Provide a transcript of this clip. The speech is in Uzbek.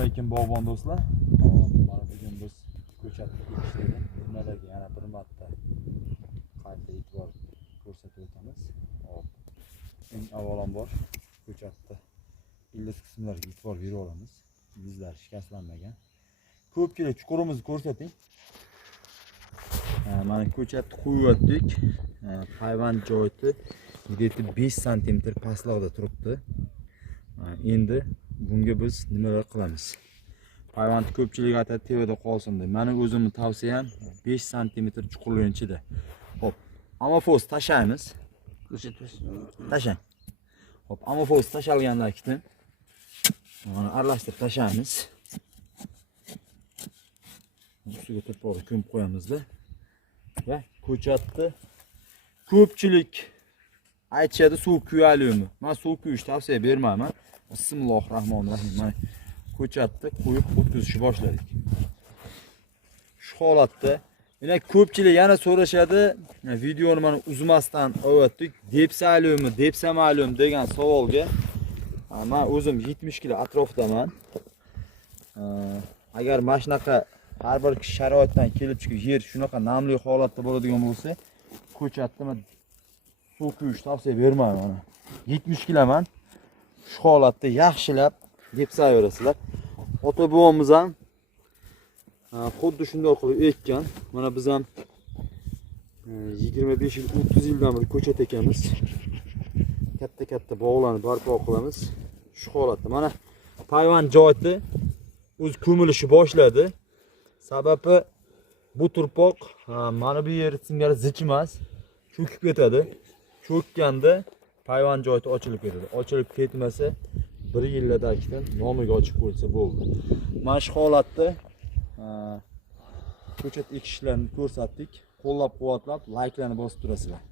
Assalomu alaykum bog'bon do'stlar. Mana bugun biz ko'chatni ekishda nimalarga yana bir marta qayta e'tibor ko'rsatib o'tamiz. Hop. Eng avvalambor ko'chatni ildiz qismlariga e'tibor berib olamiz. Ildizlar shikastlanmagan. Ko'pchilik chuqurimizni ko'rsating. Mana ko'chatni qo'yib hayvon joyi 5 sm pastlikda turibdi. Endi bunga biz nimalar qilamiz? Hayvonni ko'pchilik aytadi tevada qolsin deb. Meni o'zimning tavsiyam 5 sm chuqurlikning ichida. Hop, amorfoz tashlaymiz. Tashlang. Hop, amorfoz tashalgandan keyin mana aralashtirib tashlaymiz. Ustiga to'polib ko'mib qo'yamizda. Va ko'chatni ko'pchilik aytishadi suv kuyalimi? Men suv kuyish tavsiya bermayman. Bismillahirrohmanirrohim. Mana ko'chatni qo'yib o'tkazishni boshladik. Shu holatda yana ko'pchilik yana so'rashadi, videoni mana uzmasdan o'tdik. Depsalyumi, depsamayumi degan savolga men o'zim 70 kg atrofdaman. Agar mana shunaqa har bir kishi sharoitdan kelib chiqib yer shunaqa namli holatda bo'ladigan bo'lsa, ko'chatni suv kuyish tavsiya bermayman. 70 kgman. Shu holatda yaxshilab depsaverasizlar. Ota bobomiz ham xuddi shunday qilib ekkan. Mana biz ham 25 yil, 30 yildan beri ko'chat ekamiz. Katta bog'larni barpo qilamiz. Shu holatda mana hayvon joyi o'z ko'milishni boshladi. Sababi bu turpoq mana bu yer singari zich emas, cho'kib ketadi. Cho'kkanda hayvon joyi ochilib ketadi. Ochilib ketmasa 1 yildan keyin nomiga ochib qo'ysa bo'ldi. Mana shu holatda ko'chat ekishlarni ko'rsatdik. Qo'llab-quvvatlab, layklarni bosib turasizlar.